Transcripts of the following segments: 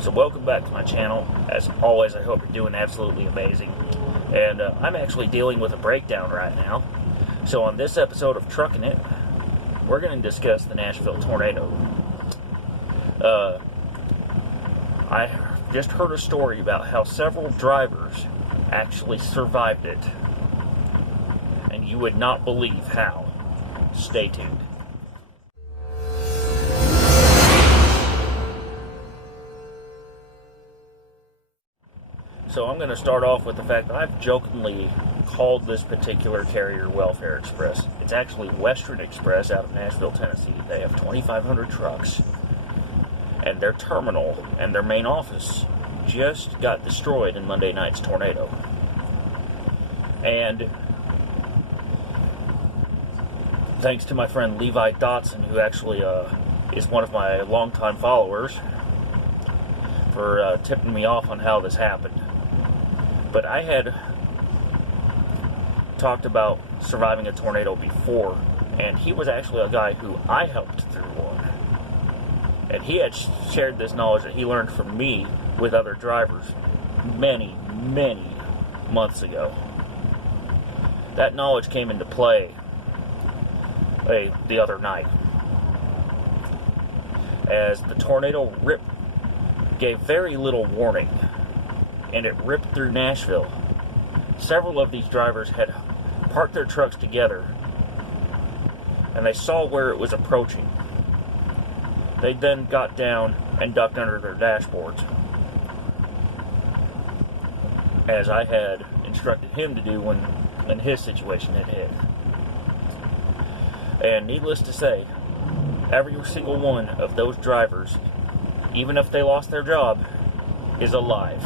So welcome back to my channel. As always, I hope you're doing absolutely amazing. And I'm actually dealing with a breakdown right now. So on this episode of Truckin It, we're going to discuss the Nashville Tornado. I just heard a story about how several drivers actually survived it. And you would not believe how. Stay tuned. So I'm going to start off with the fact that I've jokingly called this particular carrier Welfare Express. It's actually Western Express out of Nashville, Tennessee. They have 2,500 trucks, and their terminal and their main office just got destroyed in Monday night's tornado. And thanks to my friend Levi Dotson, who actually is one of my longtime followers, for tipping me off on how this happened. But I had talked about surviving a tornado before, and he was actually a guy who I helped through one. And he had shared this knowledge that he learned from me with other drivers many, many months ago. That knowledge came into play the other night, as the tornado gave very little warning, and it ripped through Nashville. Several of these drivers had parked their trucks together, and they saw where it was approaching. They then got down and ducked under their dashboards, as I had instructed him to do when his situation had hit. And needless to say, every single one of those drivers, even if they lost their job, is alive.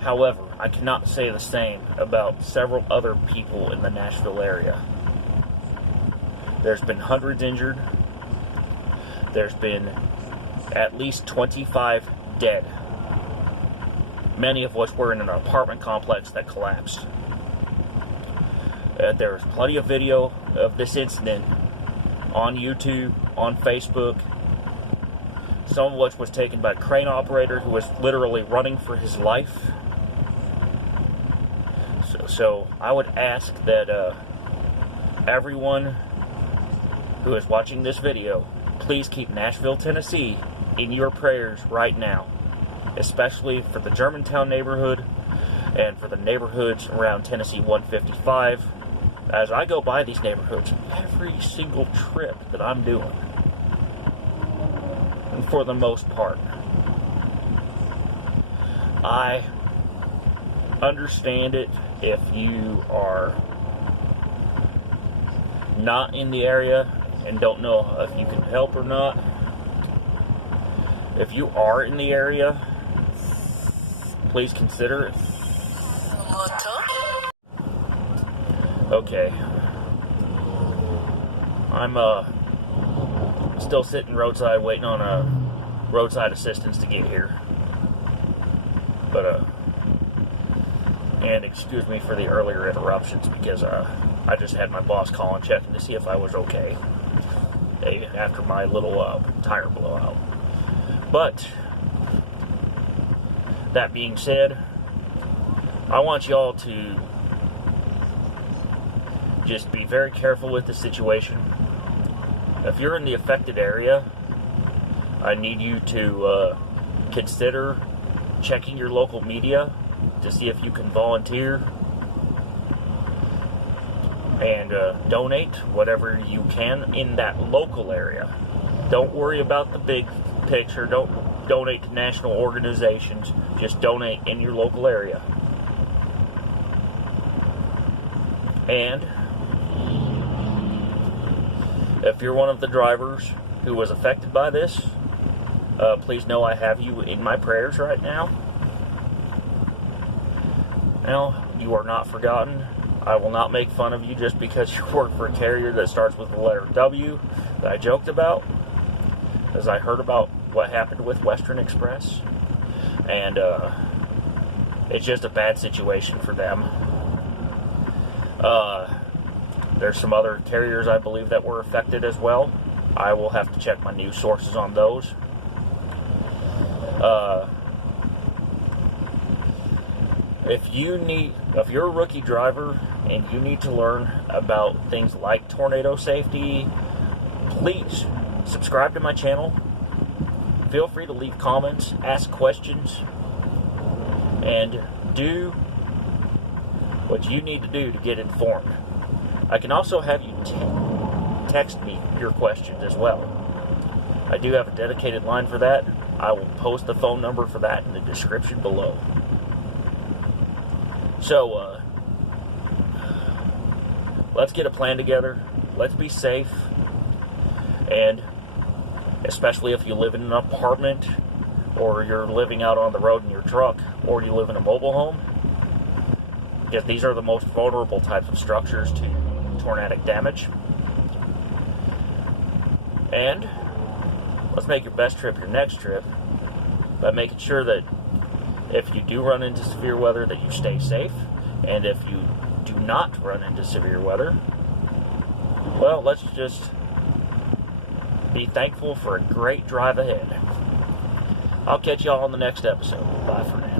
However, I cannot say the same about several other people in the Nashville area. There's been hundreds injured. There's been at least 25 dead, many of which were in an apartment complex that collapsed. There's plenty of video of this incident on YouTube, on Facebook, some of which was taken by a crane operator who was literally running for his life. So I would ask that everyone who is watching this video, please keep Nashville, Tennessee in your prayers right now, especially for the Germantown neighborhood and for the neighborhoods around Tennessee 155, as I go by these neighborhoods every single trip that I'm doing. And for the most part, I understand it if you are not in the area and don't know if you can help or not. If you are in the area, please consider it. Okay. I'm still sitting roadside waiting on roadside assistance to get here. But and excuse me for the earlier interruptions, because I just had my boss calling, checking to see if I was okay after my little tire blowout. But that being said, I want y'all to just be very careful with the situation. If you're in the affected area, I need you to consider checking your local media to see if you can volunteer and donate whatever you can in that local area. Don't worry about the big picture. Don't donate to national organizations. Just donate in your local area. And if you're one of the drivers who was affected by this, please know I have you in my prayers right now. Now, you are not forgotten. I will not make fun of you just because you work for a carrier that starts with the letter W that I joked about, as I heard about what happened with Western Express. And it's just a bad situation for them. There's some other carriers, I believe, that were affected as well. I will have to check my news sources on those. If you're a rookie driver and you need to learn about things like tornado safety, please subscribe to my channel. Feel free to leave comments, ask questions, and do what you need to do to get informed. I can also have you text me your questions as well. I do have a dedicated line for that. I will post the phone number for that in the description below. So, let's get a plan together. Let's be safe. And especially if you live in an apartment, or you're living out on the road in your truck, or you live in a mobile home, because these are the most vulnerable types of structures to tornadic damage. And let's make your best trip your next trip by making sure that if you do run into severe weather, that you stay safe. And if you do not run into severe weather, well, let's just be thankful for a great drive ahead. I'll catch y'all on the next episode. Bye for now.